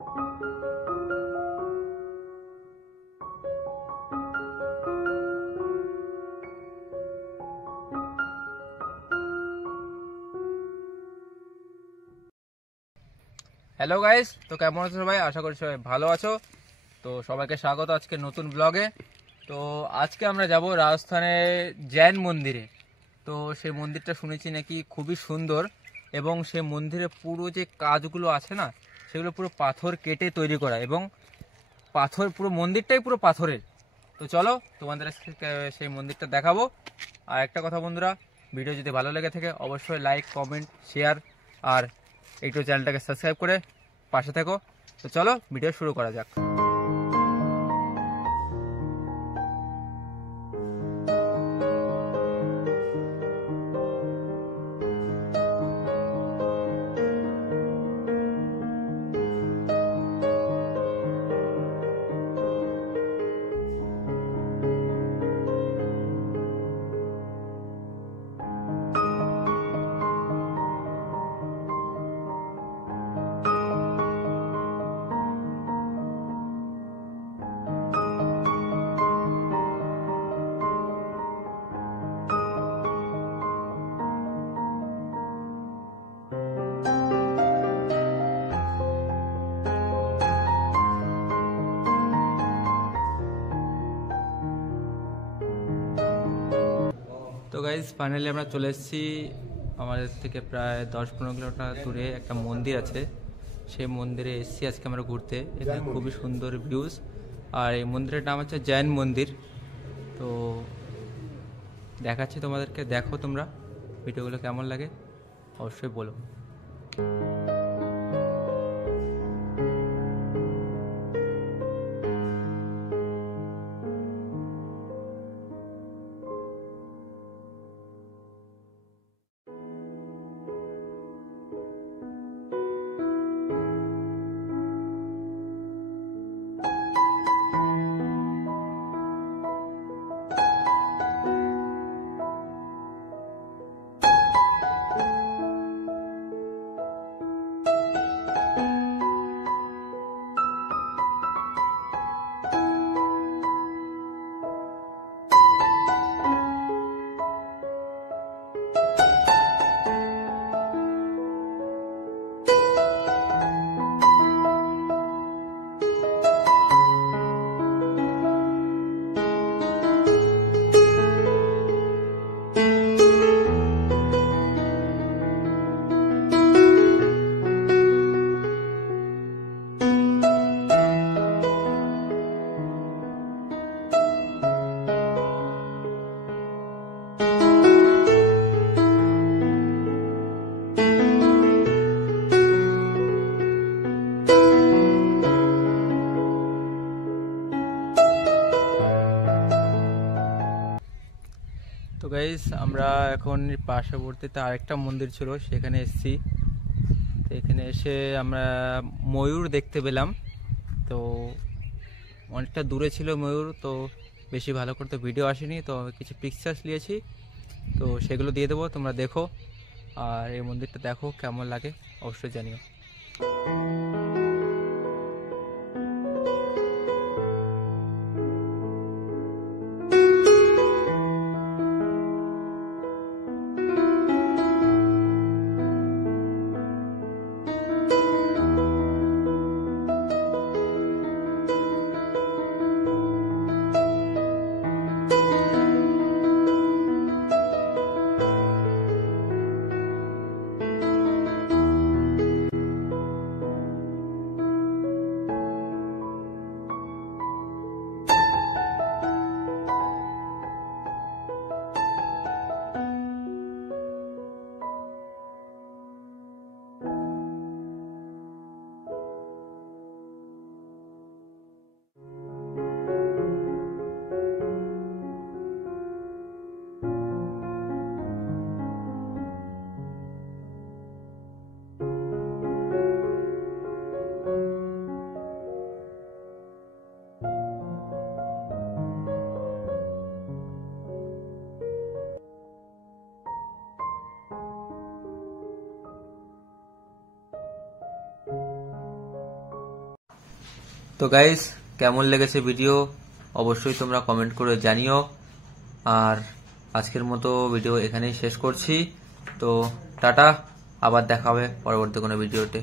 Hello guys, তো কেমন আছো সবাই? আশা করি সবাই ভালো আছো। তো সবাইকে স্বাগত আজকে নতুন ব্লগে। তো আজকে আমরা যাব রাজস্থানে জৈন মন্দিরে। তো সেই মন্দিরটা শুনেছি নাকি খুবই সুন্দর, এবং সেই মন্দিরে পুরো যে কাজগুলো আছে না, সেগুলো পুরো পাথর কেটে তৈরি করা, এবং পাথর পুরো মন্দিরটাই পুরো পাথরের। তো চলো তোমাদের সেই মন্দিরটা দেখাবো। আর একটা কথা বন্ধুরা, ভিডিও যদি ভালো লেগে থাকে অবশ্যই লাইক, কমেন্ট, শেয়ার আর একটু চ্যানেলটাকে সাবস্ক্রাইব করে পাশে থেকো। তো চলো ভিডিও শুরু করা যাক। তো গাইজ ফাইনালি আমরা চলে এসেছি। আমাদের থেকে প্রায় 10-15 কিলোমিটার দূরে একটা মন্দির আছে, সেই মন্দিরে এসেছি আজকে আমরা ঘুরতে। এখানে খুবই সুন্দর ভিউজ, আর এই মন্দিরের নাম হচ্ছে জৈন মন্দির। তো দেখাচ্ছি তোমাদেরকে, দেখো তোমরা ভিডিওগুলো কেমন লাগে অবশ্যই বলো। তো গাইস আমরা এখন পার্শ্ববর্তীতে আরেকটা মন্দির ছিল, সেখানে এসেছি। তো এখানে এসে আমরা ময়ূর দেখতে পেলাম। তো অনেকটা দূরে ছিল ময়ূর, তো বেশি ভালো করতে ভিডিও আসেনি, তো কিছু পিকচার্স নিয়েছি, তো সেগুলো দিয়ে দেবো, তোমরা দেখো। আর এই মন্দিরটা দেখো কেমন লাগে অবশ্যই জানিও। তো গাইস, কেমন লেগেছে ভিডিও অবশ্যই তোমরা কমেন্ট করে জানিও। আর আজকের মতো ভিডিও এখানেই শেষ করছি। তো টাটা, আবার দেখা হবে পরবর্তী কোনো ভিডিওতে।